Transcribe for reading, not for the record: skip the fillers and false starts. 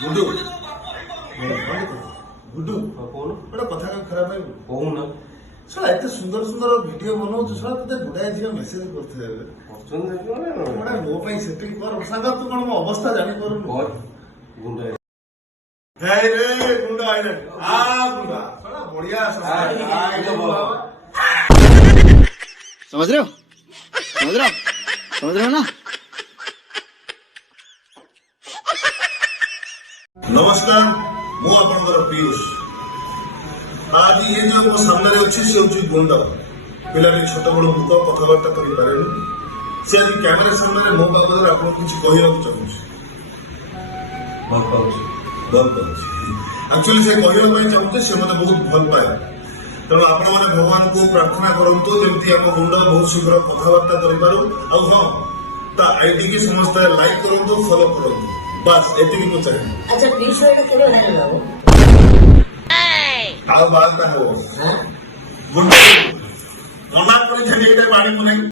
गुड्डू गुड्डू कौन गोटे कथा खराब है कौन शला एत सुंदर सुंदर वीडियो बनाऊ शला तते गुडाए झियो मेसेज करथे गोटे मो पई सेटिंग कर सागा तू कोन मो अवस्था जानि करू गुंडा हे रे गुंडा आइले आ गुंडा शला बढ़िया समझ रहे हो समझ रहे हो ना। नमस्कार मु आपनकर पीयूष आज ये जो मो सामने अच्छी से होची गुंडा पिला छोट बड़ मुख कथबार्ता कर पारे से आज कैमेरा सामने मो बाबद आपन कुछ कहया चाहूँ एक्चुअली से कहया चाहूँ से मत बहुत भल पाए तेणु आपण मैंने भगवान को प्रार्थना करंतु जमती आम गुंडा बहुत शीघ्र कथबार्ता करूँ हाँ ता आईडी की समस्त लाइक करंतु फॉलो करंतु बस एतिकी मु चाहे अच्छा प्लीज वो केड़े जाने लगो आओ बात है वो गुंडा मना कर झंडे पानी मुने